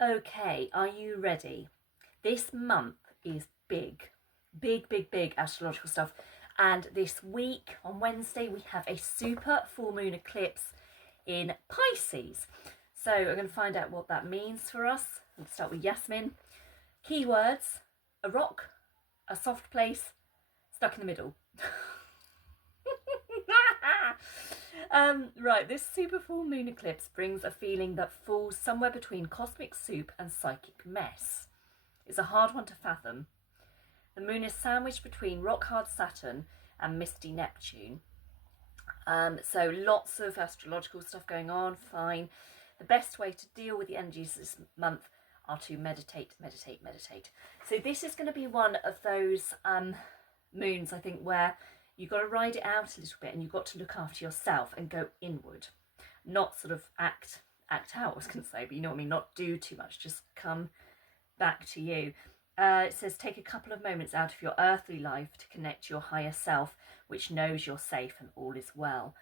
Okay, are you ready? This month is big, big, big, big astrological stuff. And this week on Wednesday, we have a super full moon eclipse in Pisces. So we're going to find out what that means for us. We'll start with Yasmin. Keywords: a rock, a soft place, stuck in the middle. Right, this super full moon eclipse brings a feeling that falls somewhere between cosmic soup and psychic mess. It's a hard one to fathom. The moon is sandwiched between rock-hard Saturn and misty Neptune. So lots of astrological stuff going on, fine. The best way to deal with the energies this month are to meditate, meditate, meditate. So this is going to be one of those moons, I think, where you've got to ride it out a little bit and you've got to look after yourself and go inward. Not sort of act out, I was going to say, but you know what I mean, not do too much, just come back to you. It says take a couple of moments out of your earthly life to connect to your higher self, which knows you're safe and all is well,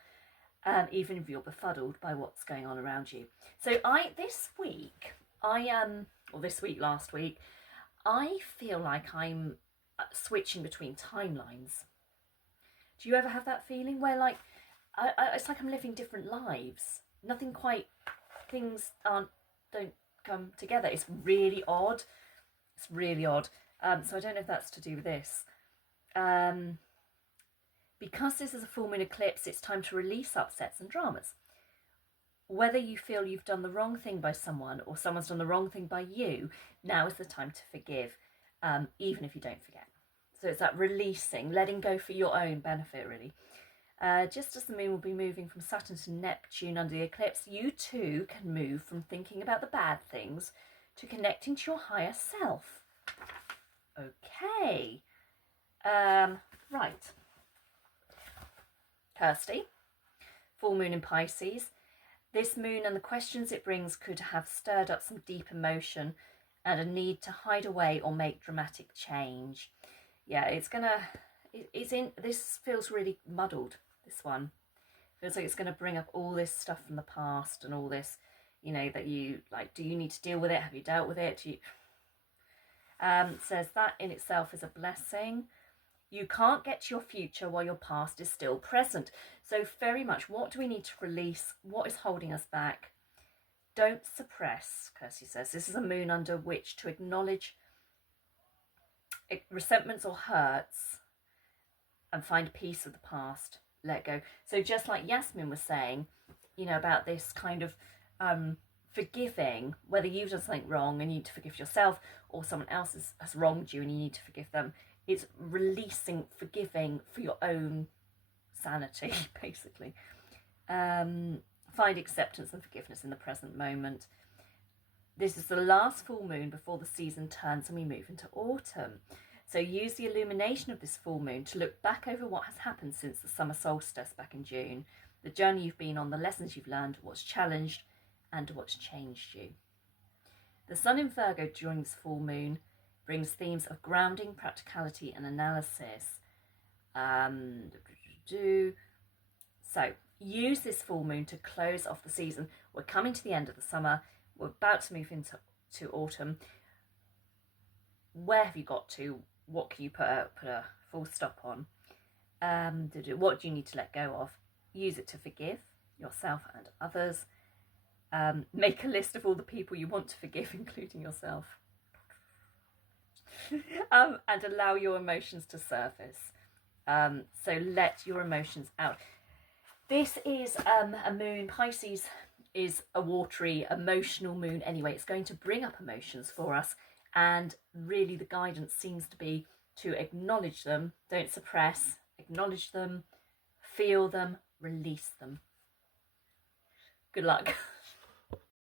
even if you're befuddled by what's going on around you. So last week, I feel like I'm switching between timelines. Do you ever have that feeling where it's like I'm living different lives? Things don't come together. It's really odd. It's really odd. So I don't know if that's to do with this. Because this is a full moon eclipse, it's time to release upsets and dramas. Whether you feel you've done the wrong thing by someone or someone's done the wrong thing by you, now is the time to forgive, even if you don't forget. So it's that releasing, letting go for your own benefit, really. Just as the moon will be moving from Saturn to Neptune under the eclipse, you too can move from thinking about the bad things to connecting to your higher self. Okay. Right. Kirsty, full moon in Pisces. This moon and the questions it brings could have stirred up some deep emotion and a need to hide away or make dramatic change. Yeah, this feels really muddled, this one. Feels like it's going to bring up all this stuff from the past and all this, that you, do you need to deal with it? Have you dealt with it? Says that in itself is a blessing. You can't get to your future while your past is still present. So very much, what do we need to release? What is holding us back? Don't suppress, Kirsty says. This is a moon under which to acknowledge resentments or hurts and find peace with the past. Let go. So just like Yasmin was saying, about this kind of forgiving, whether you've done something wrong and you need to forgive yourself or someone else has wronged you and you need to forgive them. It's releasing, forgiving for your own sanity, basically. Find acceptance and forgiveness in the present moment. This is the last full moon before the season turns and we move into autumn. So use the illumination of this full moon to look back over what has happened since the summer solstice back in June, the journey you've been on, the lessons you've learned, what's challenged and what's changed you. The sun in Virgo during this full moon brings themes of grounding, practicality and analysis. So use this full moon to close off the season. We're coming to the end of the summer. We're about to move into autumn. Where have you got to? What can you put a full stop on? What do you need to let go of? Use it to forgive yourself and others. Make a list of all the people you want to forgive, including yourself. And allow your emotions to surface. So let your emotions out. This is a moon. Pisces is a watery, emotional moon anyway. It's going to bring up emotions for us, and really the guidance seems to be to acknowledge them, don't suppress, acknowledge them, feel them, release them. Good luck.